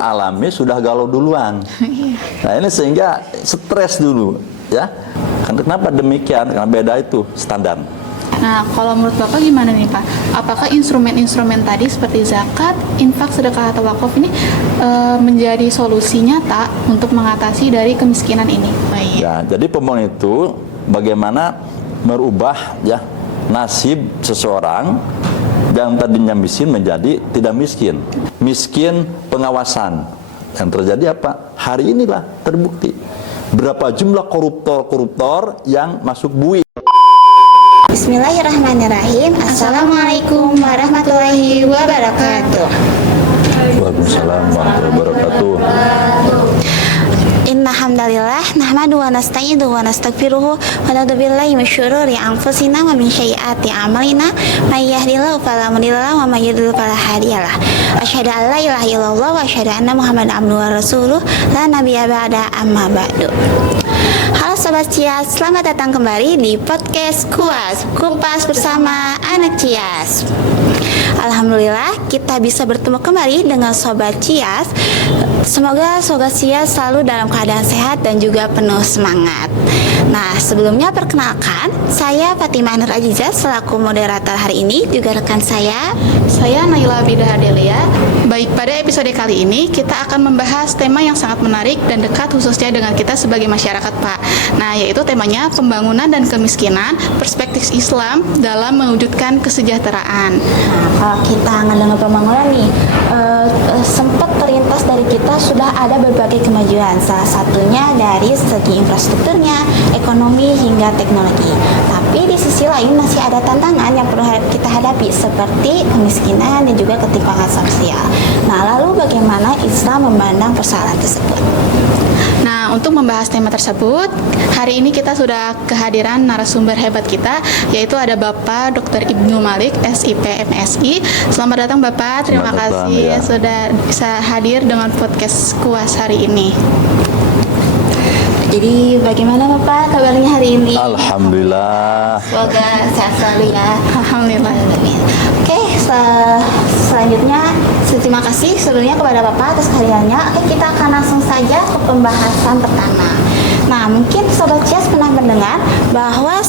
alami sudah galau duluan. Nah ini sehingga stres dulu ya. Kenapa demikian? Karena beda itu standar. Nah, kalau menurut Bapak gimana nih Pak? Apakah instrumen-instrumen tadi seperti zakat, infak, sedekah atau wakaf ini menjadi solusi nyata untuk mengatasi dari kemiskinan ini? Ya, jadi pembangunan itu bagaimana merubah ya nasib seseorang yang tadinya miskin menjadi tidak miskin. Miskin pengawasan. Yang terjadi apa? Hari inilah terbukti berapa jumlah koruptor yang masuk BUI. Bismillahirrahmanirrahim. Assalamualaikum warahmatullahi wabarakatuh. Waalaikumsalam warahmatullahi wabarakatuh. Inna hamdalillah nahmadu wa nasta'idu wa nastaghfiruhu wa na'udzu billahi min syururi anfusina wa min sayyiati a'malina may yahdihillahu fala mudhillalah wa may yudhlil fala hadiyalah. Asyhadu an la ilaha illallah wa asyhadu anna Muhammadan abduhu wa rasuluh la nabiyya ba'da amma ba'du. Halo Sobat Cias, selamat datang kembali di podcast Kupas bersama Anak Cias. Alhamdulillah kita bisa bertemu kembali dengan Sobat Cias. Semoga Sobat Cias selalu dalam keadaan sehat dan juga penuh semangat. Nah, sebelumnya perkenalkan, saya Fatimah Nur Azizah selaku moderator hari ini, juga rekan saya Naila Bidah Adelia. Baik, pada episode kali ini kita akan membahas tema yang sangat menarik dan dekat khususnya dengan kita sebagai masyarakat Pak. Nah, yaitu temanya pembangunan dan kemiskinan, perspektif Islam dalam mewujudkan kesejahteraan. Nah, kalau kita ngomongin pembangunan nih, sempat terlintas dari kita sudah ada berbagai kemajuan. Salah satunya dari segi infrastrukturnya, ekonomi hingga teknologi. Tapi di sisi lain masih ada tantangan yang perlu kita hadapi seperti kemiskinan dan juga ketimpangan sosial. Nah, lalu bagaimana Islam memandang persoalan tersebut? Nah, untuk membahas tema tersebut, hari ini kita sudah kehadiran narasumber hebat kita, yaitu ada Bapak Dr. Ibnu Malik, SIP MSI. Selamat datang Bapak, terima kasih sudah bisa hadir dengan podcast Kuas hari ini. Jadi bagaimana Bapak kabarnya hari ini? Alhamdulillah. Semoga sehat selalu ya. Alhamdulillah. Oke, selanjutnya terima kasih sebelumnya kepada Bapak atas kehadirannya. Oke, kita akan langsung saja ke pembahasan pertama. Nah, mungkin Sobat Cias pernah mendengar bahwa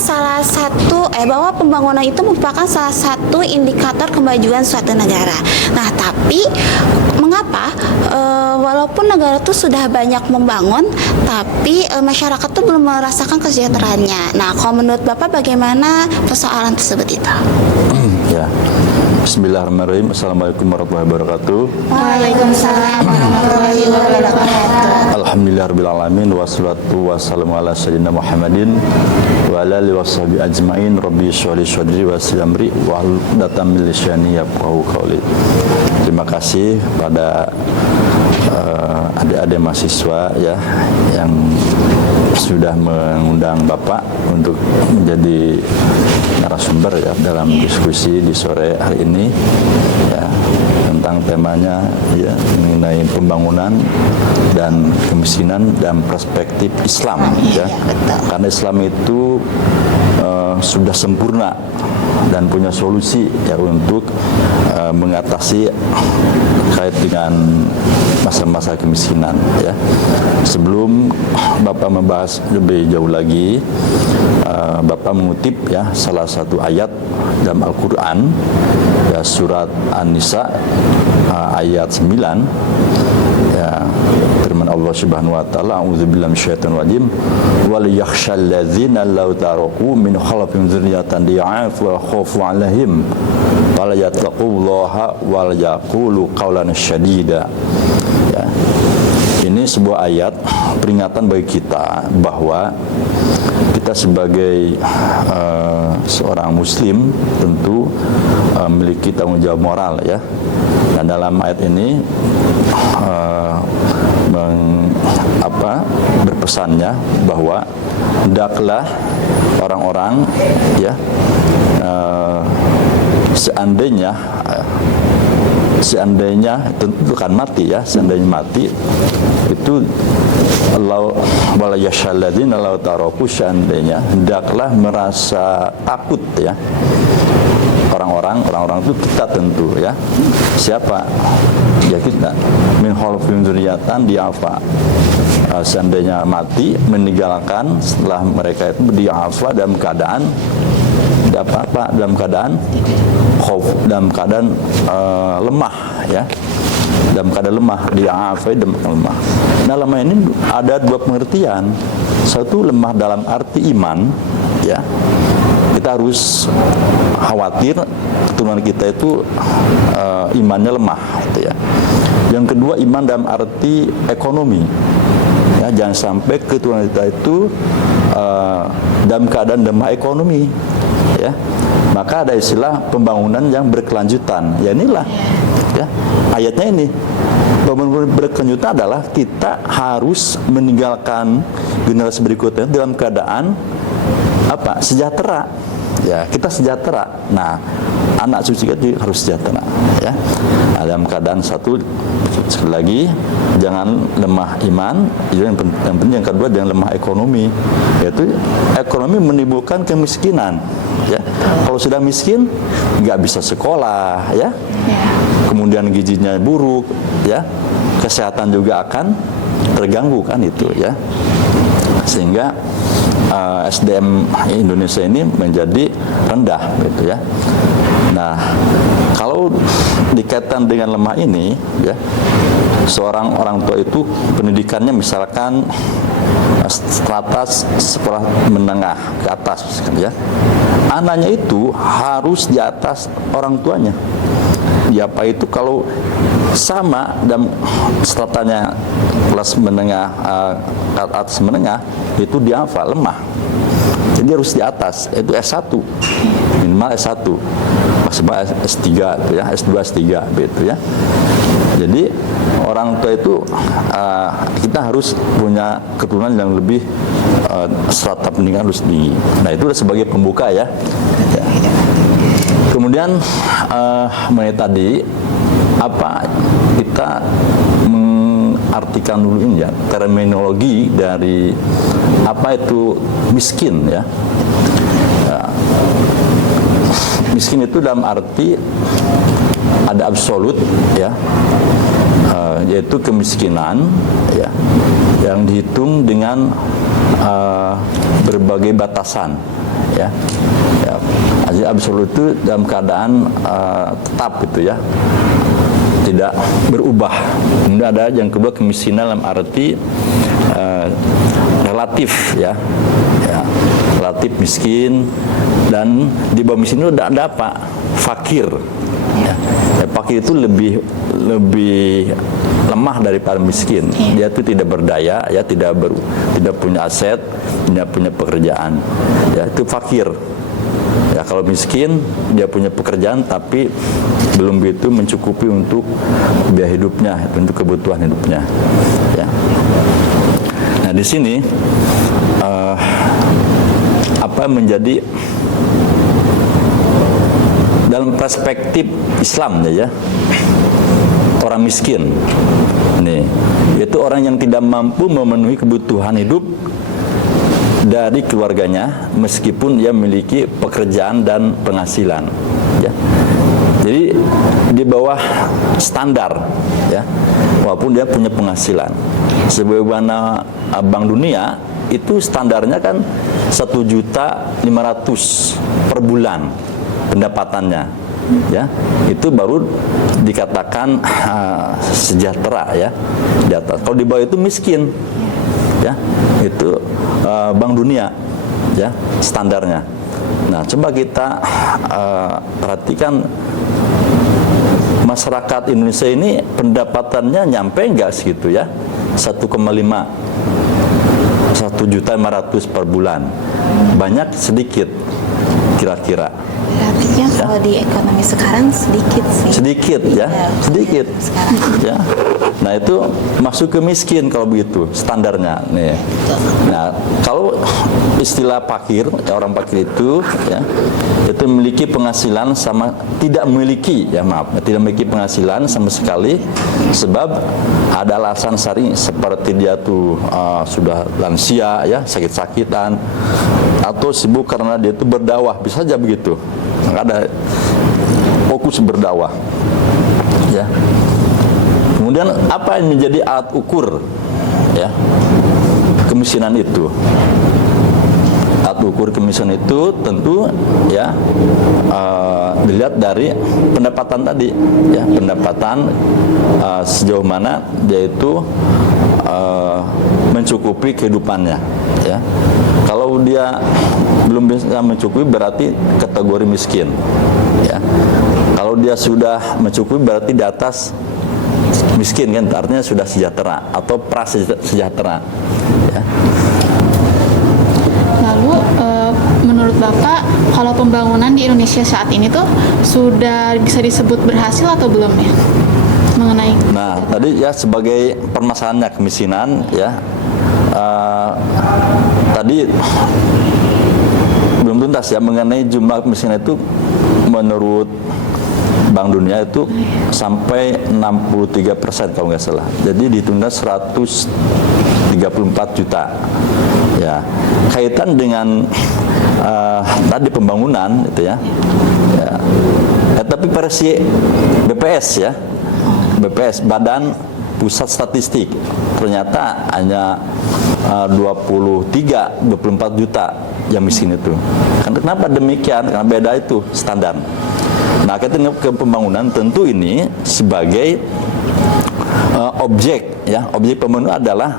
bahwa pembangunan itu merupakan salah satu indikator kemajuan suatu negara. Nah, tapi mengapa walaupun negara itu sudah banyak membangun, tapi masyarakat itu belum merasakan kesejahteraannya. Nah, kalau menurut Bapak bagaimana persoalan tersebut itu? Ya. Bismillahirrahmanirrahim. Assalamualaikum warahmatullahi wabarakatuh. Waalaikumsalam warahmatullahi wabarakatuh. Alhamdulillahirabbil alamin wassalatu wassalamu ala sayyidina Muhammadin wa ala alihi washabihi ajmain. Rabbi shrah li sadri wa yassir amri wahlul 'uqdatam min lisani yafqahu qawli. Terima kasih pada adik-adik mahasiswa ya yang sudah mengundang Bapak untuk menjadi narasumber ya dalam diskusi di sore hari ini ya tentang temanya ya mengenai pembangunan dan kemiskinan dan perspektif Islam ya. Karena Islam itu sudah sempurna dan punya solusi ya untuk mengatasi terkait dengan masa-masa kemiskinan ya. Sebelum Bapak membahas lebih jauh lagi, Bapak mengutip ya salah satu ayat dalam Al-Qur'an ya surat An-Nisa ayat 9 ya firman Allah Subhanahu wa taala a'udzubillahi minasyaitonir rajim wal yakhshal ladzina law taraku min khalfihim dzurriyyatan dha'afu wa khafu 'alaihim wala yattaqullaha wal yaqulu qawlan syadida. Ya. Ini sebuah ayat peringatan bagi kita bahwa kita sebagai seorang muslim tentu memiliki tanggung jawab moral ya. Dan dalam ayat ini berpesannya bahwa hendaklah orang-orang ya seandainya tentu kan mati ya, seandainya mati itu Allah wala yashalladzina law taraku, seandainya hendaklah merasa takut ya orang-orang itu kita tentu ya. Siapa? Ya kita. Min khalfihim dzurriyyatan di'afa. Seandainya mati meninggalkan setelah mereka itu di'afa dalam keadaan apa? Dalam keadaan khauf, dalam keadaan lemah ya. Dalam keadaan lemah, di'afa dalam keadaan lemah. Nah, lemah ini ada dua pengertian. Satu, lemah dalam arti iman ya. Kita harus khawatir keturunan kita itu imannya lemah gitu ya. Yang kedua, iman dalam arti ekonomi ya, jangan sampai keturunan kita itu dalam keadaan lemah ekonomi ya. Maka ada istilah pembangunan yang berkelanjutan. Ya inilah ya, ayatnya ini. Pembangunan berkelanjutan adalah kita harus meninggalkan generasi berikutnya dalam keadaan apa? Sejahtera. Ya, kita sejahtera. Nah, anak cucu kita harus sejahtera ya. Nah, dalam keadaan satu, sekali lagi, jangan lemah iman. Yang penting yang kedua, jangan lemah ekonomi. Yaitu ekonomi menimbulkan kemiskinan ya. Kalau sudah miskin nggak bisa sekolah ya. Kemudian gizinya buruk ya. Kesehatan juga akan terganggu kan itu ya. Sehingga SDM Indonesia ini menjadi rendah gitu ya. Nah, kalau dikaitkan dengan lemah ini ya, seorang orang tua itu pendidikannya misalkan strata sekolah menengah ke atas ya. Anaknya itu harus di atas orang tuanya. Ya, apa itu kalau sama dan stratanya kelas menengah atas menengah itu dihafal lemah. Jadi harus di atas, itu S1. Minimal S1. Maksimal S3 itu ya, S2, S3 gitu ya. Jadi orang tua itu kita harus punya keturunan yang lebih strata pendidikan harus tinggi. Nah, itu sebagai pembuka ya. Kemudian mengenai tadi apa kita mengartikan dulu ini ya, terminologi dari apa itu miskin ya. Miskin itu dalam arti ada absolut ya, yaitu kemiskinan ya, yang dihitung dengan berbagai batasan ya. Jadi absolut itu dalam keadaan tetap gitu ya, tidak berubah. Kemudian ada yang kedua kemiskinan dalam arti relatif ya, relatif miskin, dan di bawah miskin itu ada apa? Fakir. Ya, fakir itu lebih lemah daripada miskin. Dia itu tidak berdaya ya, tidak punya aset, tidak punya pekerjaan. Ya, itu fakir. Ya, kalau miskin dia punya pekerjaan tapi belum begitu mencukupi untuk biaya hidupnya, untuk kebutuhan hidupnya. Ya. Nah, di sini apa menjadi dalam perspektif Islam ya, orang miskin nih, yaitu orang yang tidak mampu memenuhi kebutuhan hidup dari keluarganya meskipun dia memiliki pekerjaan dan penghasilan ya. Jadi di bawah standar ya, walaupun dia punya penghasilan. Sebagaimana Bank Dunia itu standarnya kan 1.500.000 per bulan pendapatannya ya, itu baru dikatakan sejahtera ya, di atas. Kalau di bawah itu miskin ya, itu Bank Dunia ya standarnya. Nah, coba kita perhatikan masyarakat Indonesia ini pendapatannya nyampe enggak segitu ya, 1,5 1.500.000 per bulan. Banyak sedikit kira-kira. Artinya kalau di ekonomi sekarang sedikit sih. Sedikit ya, sedikit. Ya. Nah, itu masuk ke miskin kalau begitu standarnya nih. Nah, kalau istilah fakir, ya, orang fakir itu ya, itu memiliki penghasilan sama tidak memiliki, ya maaf, tidak memiliki penghasilan sama sekali, sebab ada alasan syar'i seperti dia tuh sudah lansia ya, sakit-sakitan, atau sibuk karena dia itu berdakwah, bisa saja begitu. Ada fokus berdakwah. Ya. Kemudian apa yang menjadi alat ukur ya kemiskinan itu? Alat ukur kemiskinan itu tentu ya dilihat dari pendapatan tadi ya, pendapatan sejauh mana dia itu mencukupi kehidupannya ya. Kalau dia belum bisa mencukupi berarti kategori miskin ya. Kalau dia sudah mencukupi berarti di atas miskin kan, artinya sudah sejahtera atau prasejahtera ya. Lalu menurut Bapak, kalau pembangunan di Indonesia saat ini tuh sudah bisa disebut berhasil atau belum ya? Mengenai Nah, tadi ya sebagai permasalahannya kemiskinan ya, tadi belum tuntas ya mengenai jumlah kemiskinan itu. Menurut Bank Dunia itu sampai 63% kalau nggak salah. Jadi ditunda 134 juta. Ya, kaitan dengan tadi pembangunan itu ya. Tapi versi BPS ya, BPS Badan Pusat Statistik ternyata hanya 24 juta yang miskin itu. Kenapa demikian? Karena beda itu standar. Nah, kita ke pembangunan tentu ini sebagai objek ya, objek pembangunan adalah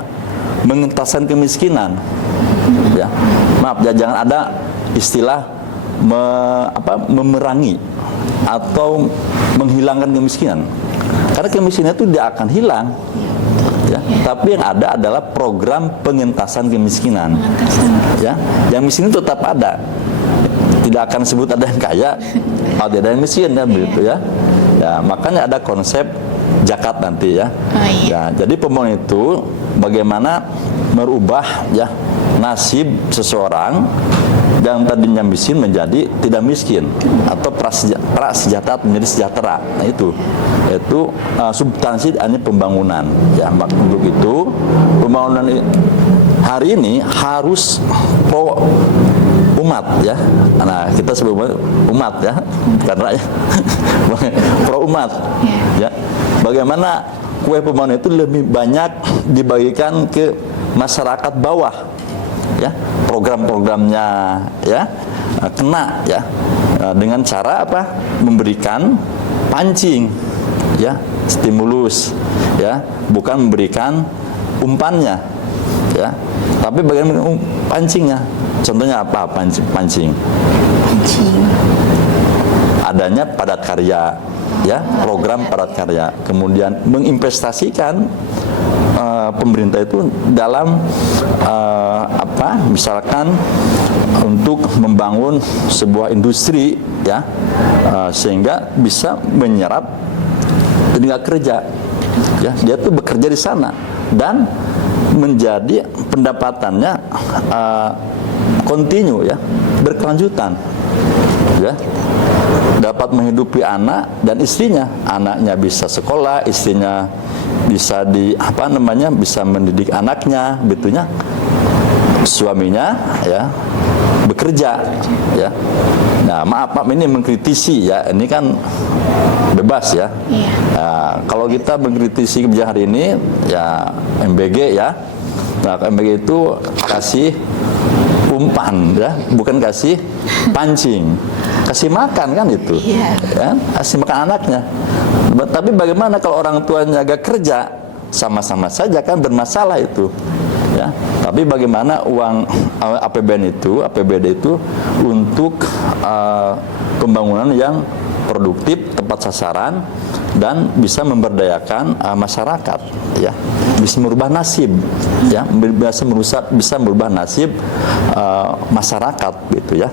mengentaskan kemiskinan. Ya, maaf ya, jangan ada istilah memerangi atau menghilangkan kemiskinan. Karena kemiskinan itu tidak akan hilang. Ya, tapi yang ada adalah program pengentasan kemiskinan. Ya, yang miskin itu tetap ada. Tidak akan sebut ada yang kaya, ada yang miskin ya begitu ya. Ya, makanya ada konsep zakat nanti ya. Ya, jadi pembangunan itu bagaimana merubah ya nasib seseorang yang tadinya miskin menjadi tidak miskin atau prasejahtera menjadi sejahtera. Nah itu substansi dari pembangunan. Ya, untuk itu pembangunan hari ini harus pro umat ya. Nah, kita sebut umat ya, bukan rakyat. Pro umat. Ya. Bagaimana kue pembangunan itu lebih banyak dibagikan ke masyarakat bawah. Ya, program-programnya ya kena ya dengan cara apa? Memberikan pancing ya, stimulus ya, bukan memberikan umpannya ya, tapi bagaimana pancingnya. Contohnya apa pancing? Adanya padat karya ya, program padat karya, kemudian menginvestasikan pemerintah itu dalam misalkan untuk membangun sebuah industri ya, sehingga bisa menyerap tenaga kerja ya, dia tuh bekerja di sana dan menjadi pendapatannya kontinu ya, berkelanjutan ya, dapat menghidupi anak dan istrinya. Anaknya bisa sekolah, istrinya bisa bisa mendidik anaknya, betunya suaminya ya bekerja ya. Nah, maaf ini mengkritisi ya, ini kan bebas ya. Nah, kalau kita mengkritisi kebijakan hari ini ya MBG ya. Nah, MBG itu kasih umpan ya, bukan kasih pancing, kasih makan kan itu ya, kasih makan anaknya. Tapi bagaimana kalau orang tuanya agak kerja, sama-sama saja kan bermasalah itu ya. Tapi bagaimana uang APBD itu untuk pembangunan yang produktif, tepat sasaran, dan bisa memberdayakan masyarakat ya, bisa merubah nasib ya, bisa merubah nasib masyarakat gitu ya.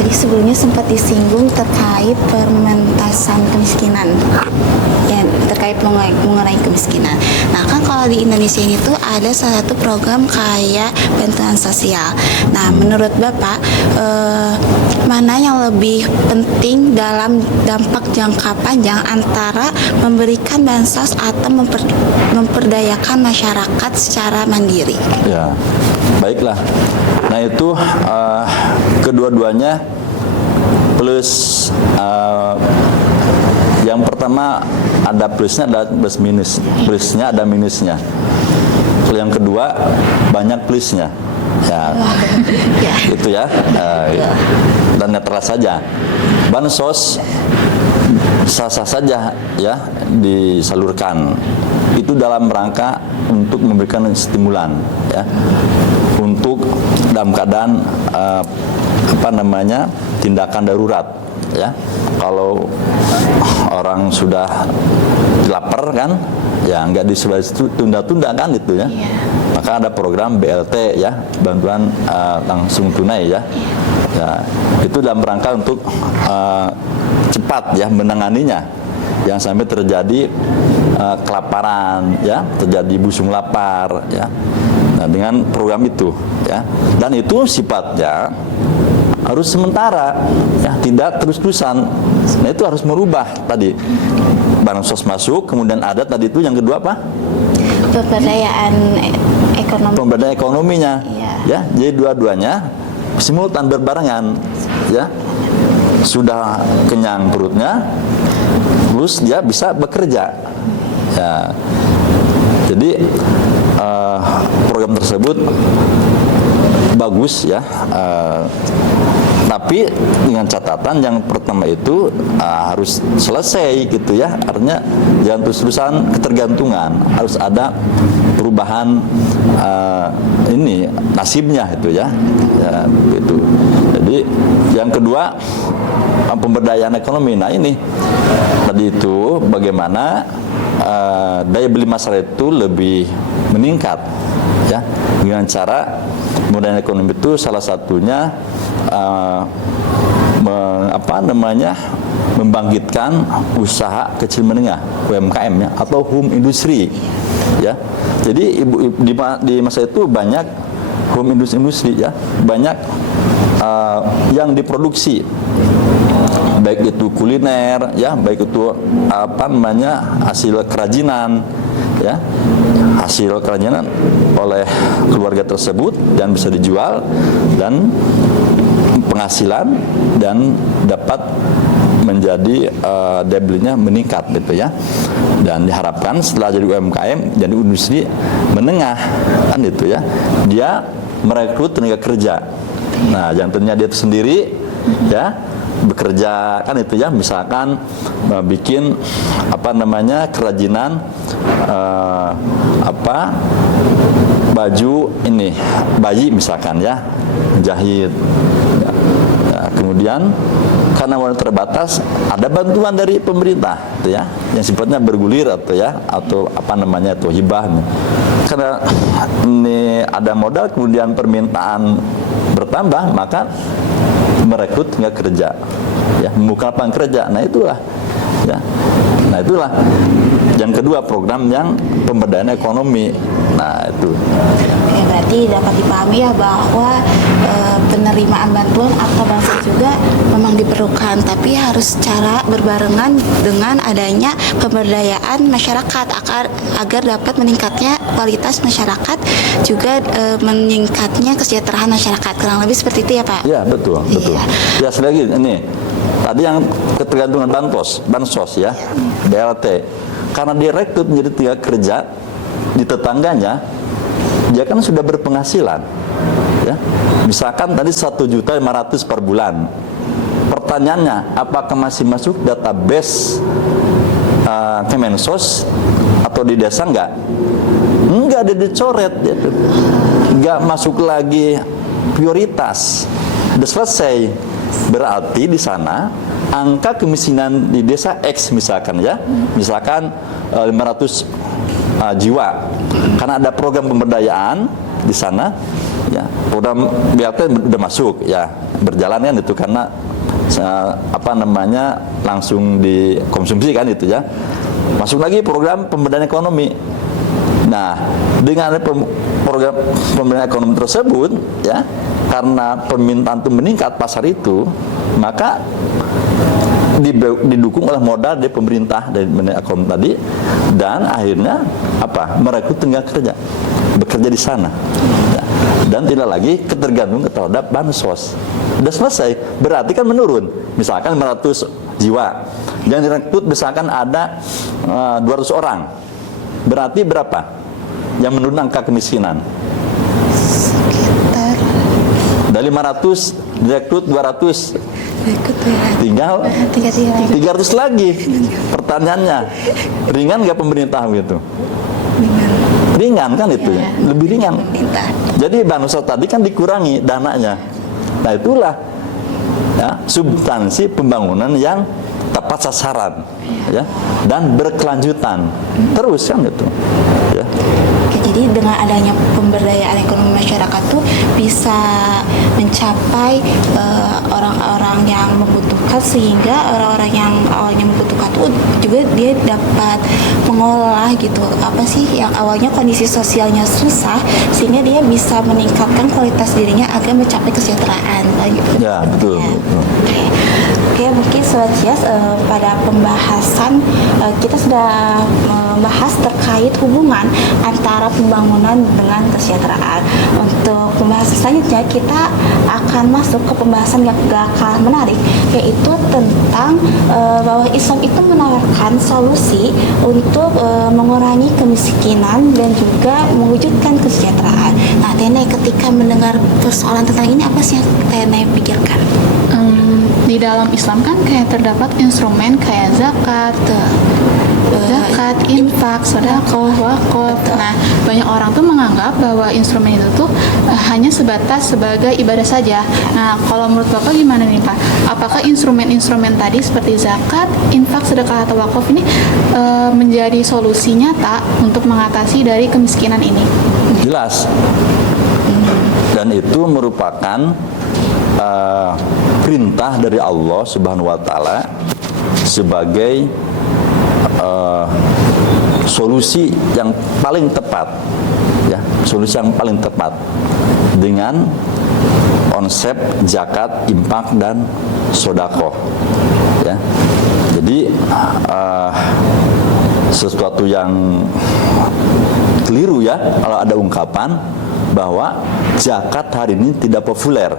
Tadi sebelumnya sempat disinggung terkait pementasan kemiskinan, ya, terkait mengurangi kemiskinan. Nah, kan kalau di Indonesia ini tuh ada salah satu program kayak bantuan sosial. Nah, menurut Bapak mana yang lebih penting dalam dampak jangka panjang antara memberikan bansos atau memperdayakan masyarakat secara mandiri? Ya, baiklah. Nah itu kedua-duanya plus yang pertama ada plusnya, ada plus minus. Plusnya ada minusnya. Yang kedua banyak plusnya. Ya, itu ya. Dan netral saja. Bansos sah-sah saja ya disalurkan. Itu dalam rangka untuk memberikan stimulan ya. Untuk dalam keadaan tindakan darurat ya. Kalau orang sudah lapar kan, ya nggak ditunda-tunda kan itu ya. Maka ada program BLT ya, bantuan langsung tunai ya. Ya, itu dalam rangka untuk cepat ya menanganinya, yang sampai terjadi kelaparan ya, terjadi busung lapar ya. Nah, dengan program itu ya, dan itu sifatnya harus sementara ya, tidak terus-terusan. Nah, itu harus merubah tadi bansos masuk, kemudian ada tadi itu yang kedua apa? Pemberdayaan ekonomi. Pemberdayaan ekonominya iya. ya, jadi dua-duanya simultan berbarengan ya. Sudah kenyang perutnya, terus dia bisa bekerja ya. Jadi program tersebut bagus ya, tapi dengan catatan yang pertama itu harus selesai gitu ya. Artinya jangan terus-terusan ketergantungan, harus ada perubahan ini nasibnya itu ya, ya gitu. Jadi yang kedua pemberdayaan ekonomi. Nah ini tadi itu bagaimana daya beli masyarakat itu lebih meningkat ya, dengan cara pemberdayaan ekonomi itu salah satunya membangkitkan usaha kecil menengah UMKM ya, atau home industry ya. Jadi di masa itu banyak home industry ya, banyak yang diproduksi, baik itu kuliner ya, baik itu hasil kerajinan ya, hasil kerajinan oleh keluarga tersebut dan bisa dijual dan penghasilan dan dapat menjadi daya belinya meningkat gitu ya. Dan diharapkan setelah jadi UMKM jadi industri menengah kan itu ya, dia merekrut tenaga kerja. Nah, yang tentunya dia itu sendiri ya bekerja kan itu ya, misalkan bikin kerajinan baju ini bayi misalkan ya, jahit ya. Nah, kemudian karena modal terbatas ada bantuan dari pemerintah itu ya, yang sifatnya bergulir atau ya, atau itu hibah. Karena ini ada modal kemudian permintaan bertambah, maka merekrut tenaga kerja ya, membuka lapangan kerja. Nah itulah ya. Nah itulah yang kedua, program yang pemberdayaan ekonomi. Nah itu Ya, berarti dapat dipahami ya bahwa penerimaan bantuan atau bansos juga memang diperlukan, tapi harus secara berbarengan dengan adanya pemberdayaan masyarakat agar dapat meningkatnya kualitas masyarakat, juga meningkatnya kesejahteraan masyarakat. Kurang lebih seperti itu ya Pak? ya, betul. Ya, selagi ini tadi yang ketergantungan bansos ya, BLT, karena direkrut menjadi tenaga kerja di tetangganya, dia kan sudah berpenghasilan ya. Misalkan tadi 1.500.000 per bulan. Pertanyaannya, apakah masih masuk database Kemensos atau di desa enggak? Enggak, ada dicoret gitu. Enggak masuk lagi prioritas. Sudah selesai. Berarti di sana angka kemiskinan di desa X misalkan ya, misalkan 500 jiwa. Karena ada program pemberdayaan di sana ya, program BLT sudah masuk ya, berjalan kan itu, karena langsung dikonsumsi kan itu ya. Masuk lagi program pemberdayaan ekonomi. Nah, dengan program pemberdayaan ekonomi tersebut ya, karena permintaan itu meningkat pasar itu, maka didukung oleh modal dari pemerintah dari ekonomi tadi, dan akhirnya merekrut tenaga kerja bekerja di sana ya. Dan tidak lagi ketergantungan terhadap bansos. Sudah selesai, berarti kan menurun misalkan 500 jiwa, yang direkrut misalkan ada 200 orang, berarti berapa yang menurun angka kemiskinan? Sekitar Dari 500 direkrut 200, tinggal 300 lagi. Pertanyaannya, ringan nggak pemerintah gitu? Ringan kan itu ya, lebih ringan. Jadi Bansos tadi kan dikurangi dananya. Nah itulah ya, substansi pembangunan yang tepat sasaran ya, dan berkelanjutan terus kan itu ya. Jadi dengan adanya pemberdayaan ekonomi masyarakat tuh bisa mencapai orang-orang yang membutuhkan, sehingga orang-orang yang awalnya membutuhkan tuh juga dia dapat mengolah gitu apa sih yang awalnya kondisi sosialnya susah, sehingga dia bisa meningkatkan kualitas dirinya agar mencapai kesejahteraan gitu. Ya betul. Ya. Oke, mungkin Sobat Cias, pada pembahasan kita sudah membahas terkait hubungan antara pembangunan dengan kesejahteraan. Untuk pembahasan selanjutnya kita akan masuk ke pembahasan yang gak kalah menarik, yaitu tentang bahwa Islam itu menawarkan solusi untuk mengurangi kemiskinan dan juga mewujudkan kesejahteraan. Nah, Tene ketika mendengar persoalan tentang ini, apa sih yang Tene pikirkan? Di dalam Islam kan kayak terdapat instrumen kayak zakat, infak, sedekah, wakaf. Nah, banyak orang tuh menganggap bahwa instrumen itu tuh hanya sebatas sebagai ibadah saja. Nah, kalau menurut Bapak gimana nih Pak? Apakah instrumen-instrumen tadi seperti zakat, infak, sedekah atau wakaf ini menjadi solusi nyata untuk mengatasi dari kemiskinan ini? Jelas. Dan itu merupakan perintah dari Allah Subhanahu wa taala sebagai solusi yang paling tepat ya, solusi yang paling tepat dengan konsep zakat, infak dan sedekah ya. Jadi sesuatu yang keliru ya kalau ada ungkapan bahwa zakat hari ini tidak populer.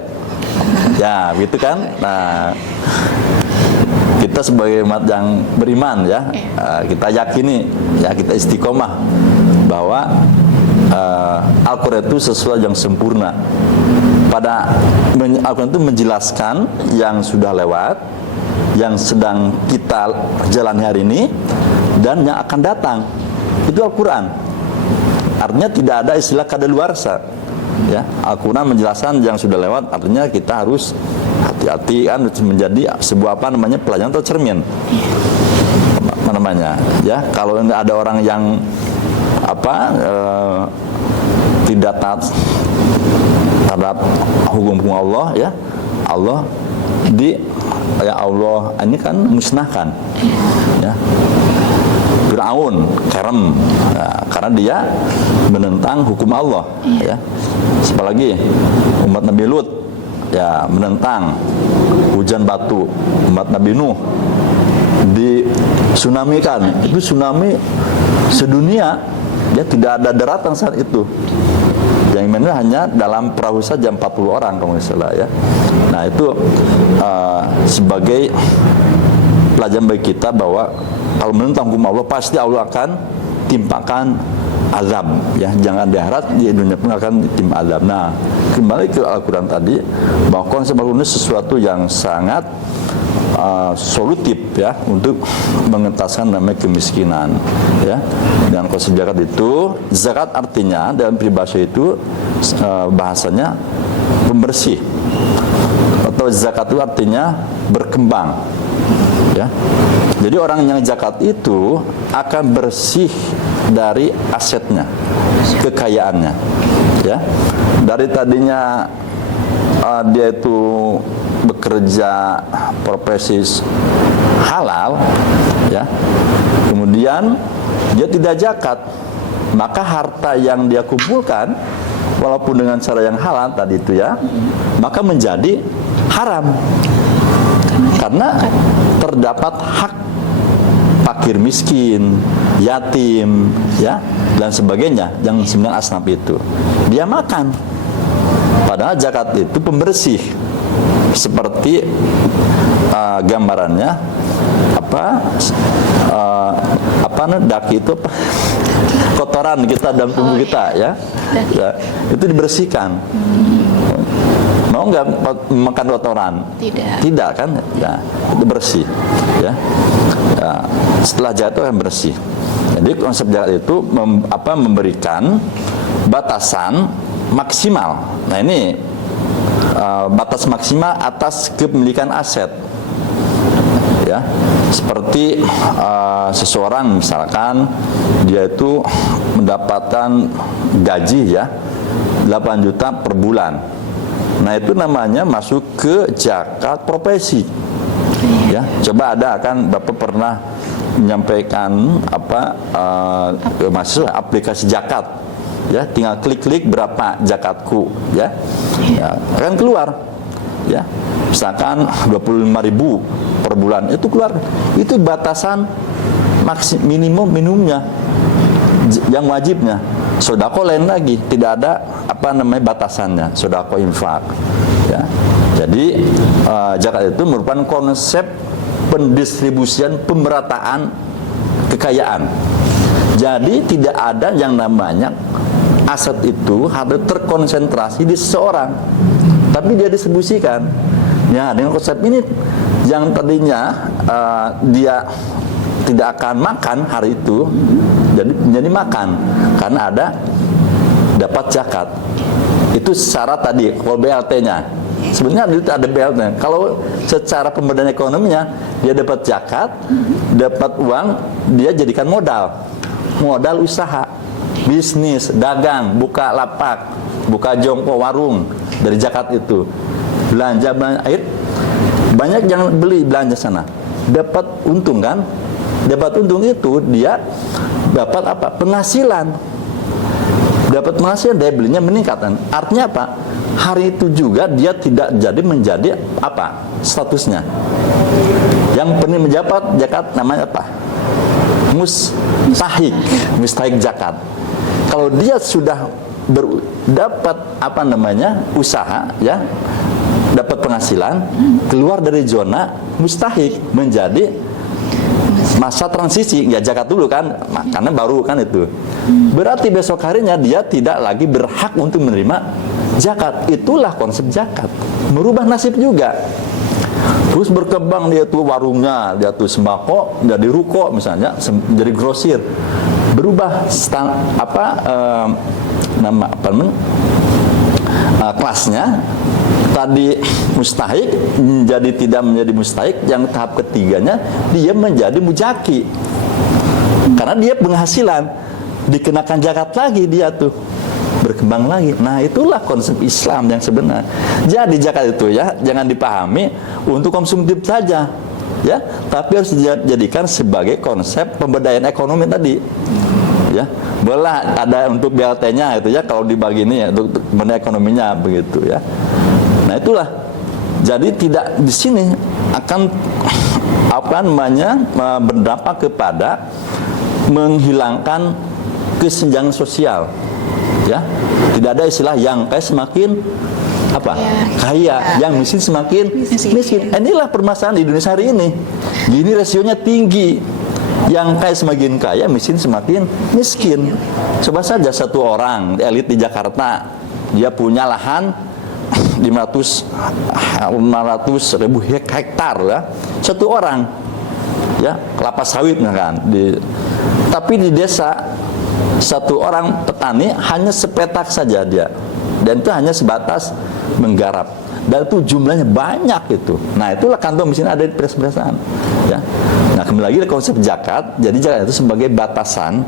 Ya, gitu kan? Nah, kita sebagai umat yang beriman ya, kita yakini ya, kita istiqomah bahwa Al-Quran itu sesuatu yang sempurna. Pada Al-Quran itu menjelaskan yang sudah lewat, yang sedang kita jalani hari ini, dan yang akan datang. Itu Al-Quran. Artinya tidak ada istilah kadaluarsa. Ya, Al-Quran menjelaskan yang sudah lewat, artinya kita harus hati-hati kan, menjadi sebuah apa namanya pelajaran atau cermin. Apa namanya? Ya, kalau ada orang yang tidak taat terhadap hukum-hukum Allah ya, Allah ini kan musnahkan. Ya. Fir'aun, Kerem, nah, karena dia menentang hukum Allah, ya. Apalagi umat Nabi Lut, ya menentang hujan batu. Umat Nabi Nuh disunamikan, itu tsunami sedunia, ya tidak ada daratan saat itu. Yang mana hanya dalam perahu saja 40 orang kalau nggak salah ya. Nah itu sebagai pelajaran bagi kita bahwa kalau menentang hukum Allah pasti Allah akan timpakan azab ya, jangan diharap di dunia pun akan ditimpa azab. Nah kembali ke Al-Quran tadi bahwa konsep Al-Quran itu sesuatu yang sangat solutif ya untuk mengentaskan namanya kemiskinan ya. Dan konsep zakat itu, zakat artinya dalam peribahasa itu bahasanya pembersih, atau zakat itu artinya berkembang ya. Jadi orang yang zakat itu akan bersih dari asetnya, kekayaannya ya. Dari tadinya dia itu bekerja profesi halal ya, kemudian dia tidak zakat, maka harta yang dia kumpulkan walaupun dengan cara yang halal tadi itu ya, maka menjadi haram karena terdapat hak fakir miskin, yatim ya, dan sebagainya yang 9 asnaf itu dia makan. Padahal zakat itu pembersih, seperti gambarannya daki itu kotoran kita dalam tubuh kita ya, itu dibersihkan. Mau nggak makan kotoran? Tidak kan? Ya, itu bersih. Ya. Setelah jahat itu akan bersih. Jadi konsep jahat itu memberikan batasan maksimal. Nah ini batas maksimal atas kepemilikan aset. Ya, seperti seseorang misalkan dia itu mendapatkan gaji ya 8 juta per bulan. Nah itu namanya masuk ke zakat profesi. Ya, coba ada kan Bapak pernah menyampaikan ke mahasiswa aplikasi zakat. Ya, tinggal klik-klik berapa zakatku ya. Ya, akan keluar. Ya. Misalkan 25.000 per bulan itu keluar. Itu batasan minimumnya yang wajibnya. Sodako lain lagi, tidak ada batasannya, sodako infak ya. Jadi zakat itu merupakan konsep pendistribusian pemerataan kekayaan. Jadi tidak ada yang namanya aset itu harus terkonsentrasi di seseorang, tapi dia distribusikan ya. Dengan konsep ini yang tadinya dia tidak akan makan hari itu jadi menjadi makan karena ada dapat zakat. Itu secara tadi kalau BLT-nya sebenarnya ada BLT-nya. Kalau secara pemberdayaan ekonominya dia dapat zakat, dapat uang, dia jadikan modal usaha, bisnis, dagang, buka lapak, buka jongkok warung dari zakat itu. Belanja air banyak yang beli belanja sana, dapat untung kan? Dapat untung itu dia dapat penghasilan. Dapat penghasilan, daya belinya meningkat. Artinya apa? Hari itu juga dia tidak menjadi statusnya. Yang pernah menjabat zakat namanya apa? Mustahik zakat. Kalau dia sudah dapat usaha ya, dapat penghasilan, keluar dari zona mustahik menjadi masa transisi ya, zakat dulu kan, karena baru kan itu. Berarti besok harinya dia tidak lagi berhak untuk menerima zakat. Itulah konsep zakat, merubah nasib juga. Terus berkembang dia tuh warungnya, dia tuh sembako dari ruko misalnya jadi grosir, berubah kelasnya. Tadi mustahik menjadi tidak menjadi mustahik. Yang tahap ketiganya dia menjadi mujaki karena dia penghasilan, dikenakan zakat lagi, dia tuh berkembang lagi. Nah itulah konsep Islam yang sebenarnya. Jadi zakat itu ya jangan dipahami untuk konsumtif saja ya, tapi harus dijadikan sebagai konsep pemberdayaan ekonomi tadi ya. Boleh ada untuk BLT-nya itu ya, kalau dibagi ini ya, untuk pemberdayaan ekonominya begitu ya. Nah itulah, jadi tidak di sini akan berdampak kepada menghilangkan kesenjangan sosial ya. Tidak ada istilah yang kaya semakin kaya, yang miskin semakin miskin. Inilah permasalahan di Indonesia hari ini. Gini rasionya tinggi, yang kaya semakin kaya, miskin semakin miskin. Coba saja satu orang elit di Jakarta, dia punya lahan 500 ribu hektar ya, satu orang ya, kelapa sawit kan tapi di desa satu orang petani hanya sepetak saja dia, dan itu hanya sebatas menggarap, dan itu jumlahnya banyak itu. Nah itulah kantong miskin ada di pedesaan ya. Nah kembali lagi konsep zakat. Jadi zakat itu sebagai batasan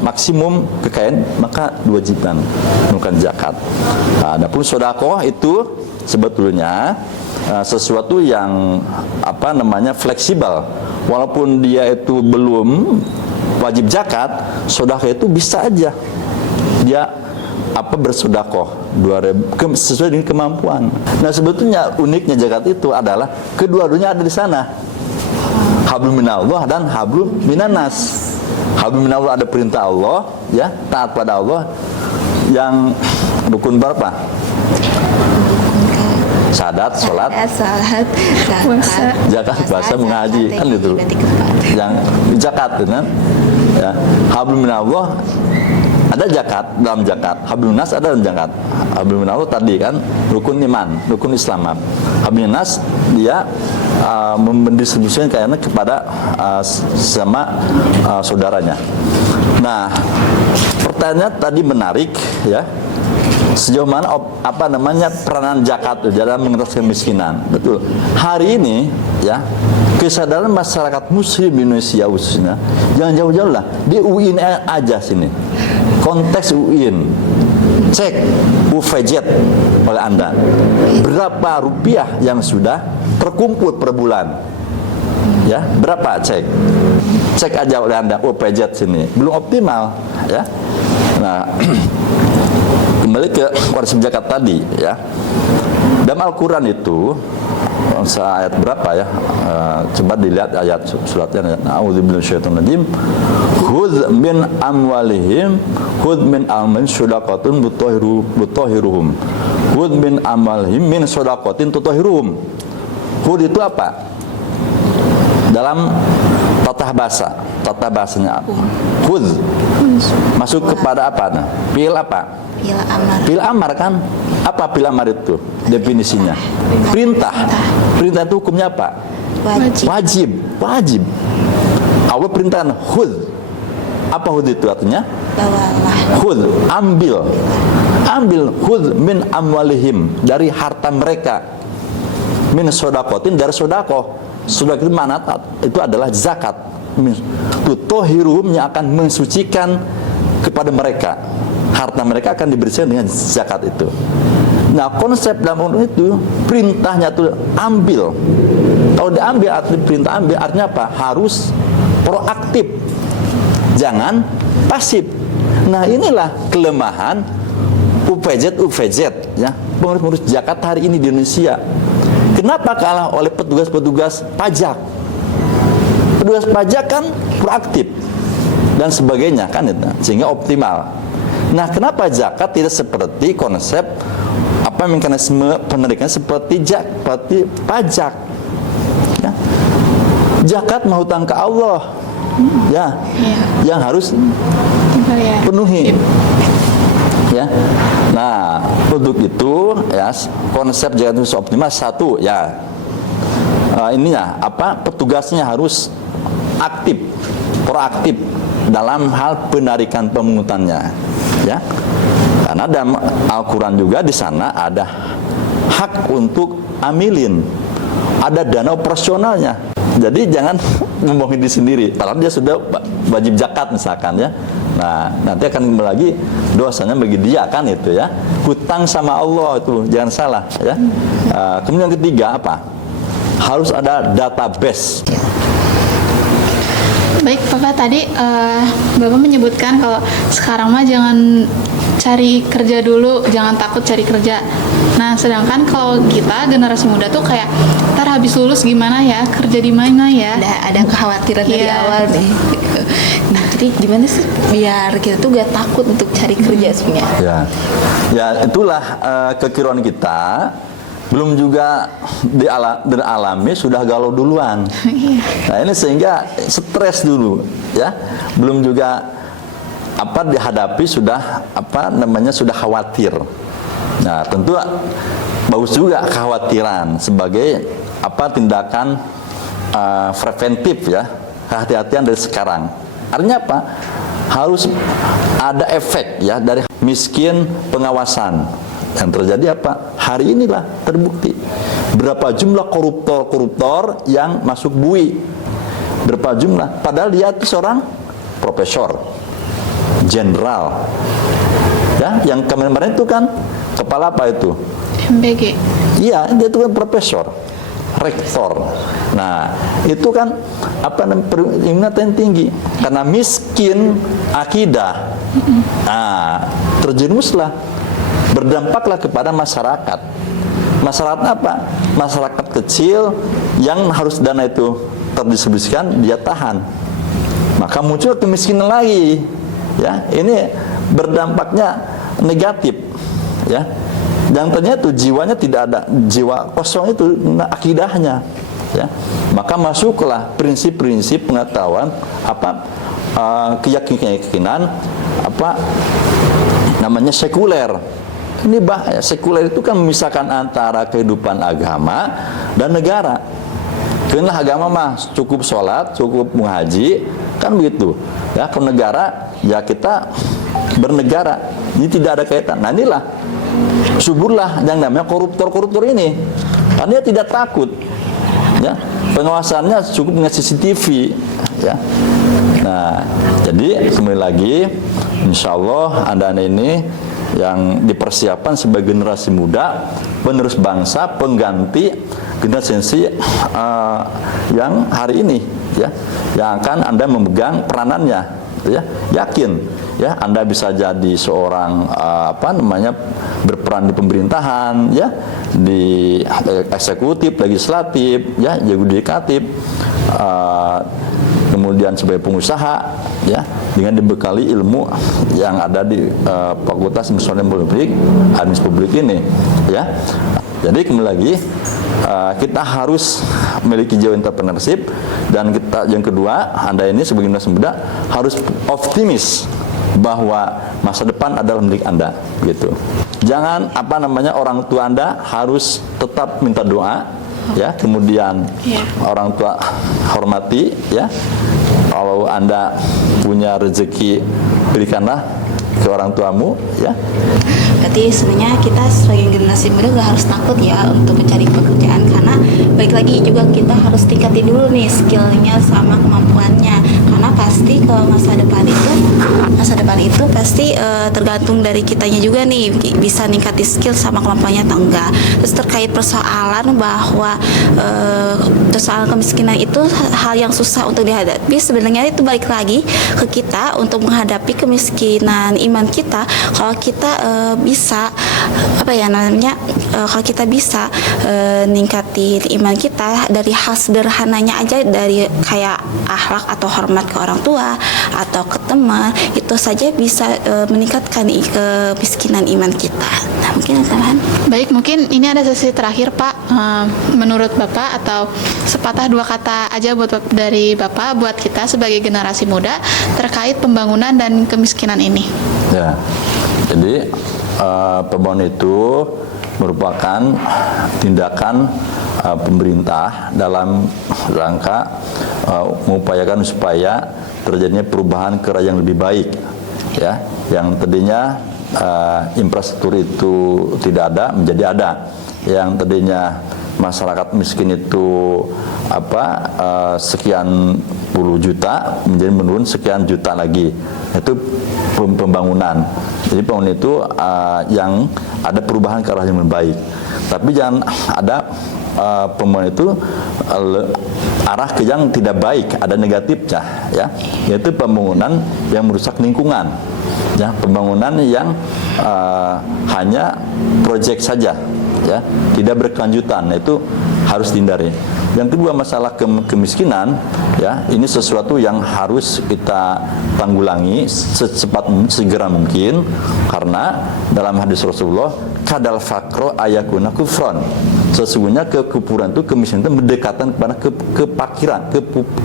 maksimum kekayaan, maka kewajiban menunaikan zakat. Adapun sedekah itu sebetulnya sesuatu yang fleksibel. Walaupun dia itu belum wajib zakat, sedekah itu bisa aja dia bersedekah sesuai dengan kemampuan. Nah sebetulnya uniknya zakat itu adalah kedua-duanya ada di sana. Hablum minallah dan hablum minannas. Hablum minallah ada perintah Allah ya, taat pada Allah. Yang rukun berapa? Syahadat, sholat, salat, Puasa. zakat, puasa, mengaji, kan itu. Yang zakat itu kan, ya. Hablum minallah ada zakat, dalam zakat. Hablum nas ada dalam zakat. Hablum minallah tadi kan rukun iman, rukun Islam. Hablum nas dia mendistribusikan kayaknya kepada sama saudaranya. Nah, pertanyaan tadi menarik ya. Sejauh mana peranan zakat dalam mengatasi kemiskinan? Betul. Hari ini ya kesadaran masyarakat Muslim di Indonesia khususnya jangan jauh-jauh lah di UIN aja sini. Konteks UIN, cek UVJ oleh Anda berapa rupiah yang sudah terkumpul per bulan? Ya berapa cek aja oleh Anda UVJ sini belum optimal ya. Nah. Kembali ke wajib zakat tadi ya. Dalam Al-Quran itu ayat berapa ya? Coba dilihat ayat suratnya. A'udzubillahi minasyaitonir rajim. Khudz min amwalihim shadaqatun tutahhiruhum. Khudz min amwalihim min shadaqatin tutahhiruhum. Khudz itu apa? Dalam tata bahasanya apa? Khudz masuk kepada apa? Nah, fi'il apa? Fi'il amar kan? Apa fi'il amar itu? Definisinya. Perintah. Perintah itu hukumnya apa? Wajib. Allah perintahkan khudz. Apa khudz itu artinya? Khudz, ambil khudz min amwalihim, dari harta mereka. Min shadaqatin, dari sedekah. Sedekah itu mana? Itu adalah zakat. Tutahhiruhum, yang akan mensucikan kepada mereka. Harta mereka akan dibersihkan dengan zakat itu. Nah, konsep dalam undang itu perintahnya itu ambil. Kalau diambil, arti perintah ambil artinya apa? Harus proaktif, jangan pasif. Nah, inilah kelemahan UVJ ya, pengurus zakat hari ini di Indonesia. Kenapa kalah oleh petugas-petugas pajak? Petugas pajak kan proaktif dan sebagainya kan itu, sehingga optimal. Nah, kenapa zakat tidak seperti konsep mekanisme penarikan seperti pajak? Ya. Zakat mau hutang ke Allah, ya, yang harus penuhi. Ya. Nah, untuk itu ya konsep zakat itu optimal satu ya. Ininya petugasnya harus aktif, proaktif dalam hal penarikan pemungutannya. Ya, karena dalam Al-Quran juga di sana ada hak untuk amilin, ada dana operasionalnya. Jadi jangan ngomongin diri sendiri, padahal dia sudah wajib zakat misalkan ya. Nah, nanti akan lagi dosanya bagi dia kan itu ya. Hutang sama Allah itu jangan salah ya. Kemudian yang ketiga apa? Harus ada database. Baik, Bapak tadi Bapak menyebutkan kalau sekarang mah jangan cari kerja dulu, jangan takut cari kerja. Nah, sedangkan kalau kita generasi muda tuh kayak ntar habis lulus gimana ya, kerja di mana ya? Ada kekhawatiran dari awal nih. Nah, jadi gimana sih biar kita tuh gak takut untuk cari kerja sebenarnya? Ya itulah kekiruan kita. Belum juga dialami sudah galau duluan. Nah, ini sehingga stres dulu ya. Belum juga dihadapi sudah sudah khawatir. Nah, tentu bagus juga kekhawatiran sebagai tindakan preventif ya. Kehati-hatian dari sekarang. Artinya apa? Harus ada efek ya dari miskin pengawasan. Yang terjadi apa? Hari inilah terbukti berapa jumlah koruptor yang masuk BUI, berapa jumlah, padahal dia itu seorang profesor, jenderal, ya, yang kemarin itu kan kepala apa itu? MBG. Iya, dia itu kan profesor, rektor. Nah, itu kan peringatan tinggi karena miskin akidah. Nah, terjerumuslah. Berdampaklah kepada masyarakat. Masyarakat apa? Masyarakat kecil yang harus dana itu terdistribusikan dia tahan. Maka muncul kemiskinan lagi. Ya, ini berdampaknya negatif. Ya. yang ternyata itu jiwanya tidak ada, jiwa kosong itu akidahnya, ya. Maka masuklah prinsip-prinsip pengetahuan keyakinan namanya sekuler. Ini bahaya. Sekuler itu kan memisahkan antara kehidupan agama dan negara. Karena agama mah cukup sholat, cukup mengaji, kan begitu. Ya, ke negara ya kita bernegara. Ini tidak ada kaitan. Nah, inilah suburlah yang namanya koruptor-koruptor ini. Karena dia tidak takut. Ya, pengawasannya cukup dengan CCTV. Ya. Nah, jadi kembali lagi, insya Allah Anda ini yang dipersiapkan sebagai generasi muda, penerus bangsa, pengganti generasi yang hari ini, ya, yang akan Anda memegang peranannya, ya, yakin, ya, Anda bisa jadi seorang berperan di pemerintahan, ya, di eksekutif, legislatif, ya, yudikatif, kemudian sebagai pengusaha, ya, dengan dibekali ilmu yang ada di Fakultas Administrasi Publik ini, ya. Jadi kembali lagi kita harus memiliki jiwa entrepreneurship, dan kita yang kedua, Anda ini sebagai generasi muda harus optimis bahwa masa depan adalah milik Anda, gitu. Jangan orang tua Anda harus tetap minta doa, ya, kemudian orang tua hormati, ya. Kalau Anda punya rezeki, berikanlah ke orang tuamu, ya. Berarti sebenarnya kita sebagai generasi muda gak harus takut ya untuk mencari pekerjaan, karena balik lagi juga kita harus tingkatin dulu nih skillnya sama kemampuannya, karena pasti ke masa depan itu pasti tergantung dari kitanya juga nih, bisa ningkatin skill sama kemampuannya atau enggak. Terus terkait persoalan bahwa persoalan kemiskinan itu hal yang susah untuk dihadapi, sebenarnya itu balik lagi ke kita untuk menghadapi kemiskinan iman kita. Kalau kita bisa kalau kita bisa ningkatin iman kita dari hal sederhananya aja, dari kayak akhlak atau hormat ke orang tua atau ke teman, itu saja bisa meningkatkan kemiskinan iman kita. Nah, mungkin tambahan. Baik, mungkin ini ada sesi terakhir, Pak. Menurut Bapak, atau sepatah dua kata aja dari Bapak buat kita sebagai generasi muda terkait pembangunan dan kemiskinan ini. Ya, jadi pembangunan itu merupakan tindakan pemerintah dalam rangka mengupayakan supaya terjadinya perubahan ke arah yang lebih baik, ya, yang tadinya infrastruktur itu tidak ada menjadi ada, yang tadinya masyarakat miskin itu sekian puluh juta menjadi menurun sekian juta lagi. Itu pembangunan. Jadi pembangunan itu yang ada perubahan ke arah yang lebih baik. Tapi jangan ada pembangunan itu arah ke yang tidak baik, ada negatifnya, ya. Yaitu pembangunan yang merusak lingkungan, ya, pembangunan yang hanya proyek saja, ya, tidak berkelanjutan. Itu harus dihindari. Yang kedua, masalah kemiskinan, ya, ini sesuatu yang harus kita tanggulangi segera mungkin, karena dalam hadis Rasulullah, kadal fakro ayakuna kufron. Sesungguhnya kekufuran itu, kemiskinan itu mendekatkan kepada kepakiran.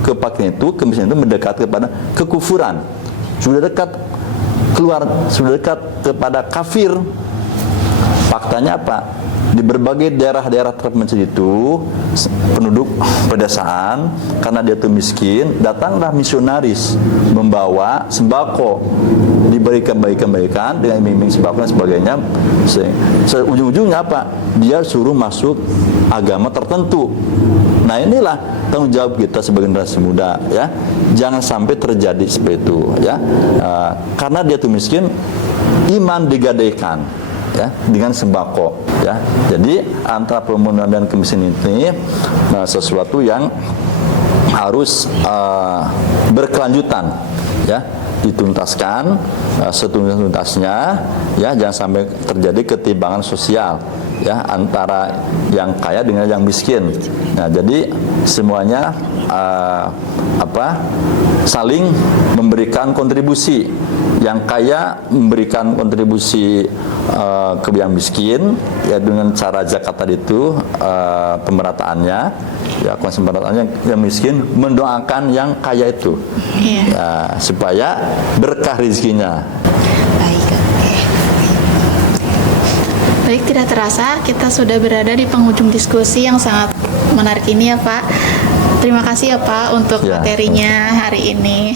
Kepakiran itu, kemiskinan itu mendekat kepada kekufuran. Sudah dekat kepada kafir. Faktanya apa? Di berbagai daerah-daerah terpencil itu, penduduk pedesaan, karena dia itu miskin, datanglah misionaris membawa sembako, diberikan kebaikan dengan iming-iming sembako dan sebagainya. Ujung-ujungnya apa? Dia suruh masuk agama tertentu. Nah, inilah tanggung jawab kita sebagai generasi muda, ya. Jangan sampai terjadi seperti itu, ya. Karena dia itu miskin, iman digadaikan, ya, dengan sembako, ya. Jadi antara pembunuhan dan kemiskinan ini sesuatu yang harus berkelanjutan, ya, dituntaskan setuntas-tuntasnya, ya, jangan sampai terjadi ketimpangan sosial, ya, antara yang kaya dengan yang miskin. Nah, jadi semuanya saling memberikan kontribusi. Yang kaya memberikan kontribusi ke yang miskin, ya dengan cara zakat tadi itu pemerataannya, ya pemerataannya, yang miskin mendoakan yang kaya itu, ya, supaya berkah rezekinya. Baik, oke. Baik, tidak terasa kita sudah berada di penghujung diskusi yang sangat menarik ini ya Pak. Terima kasih ya Pak untuk Ya. materinya hari ini.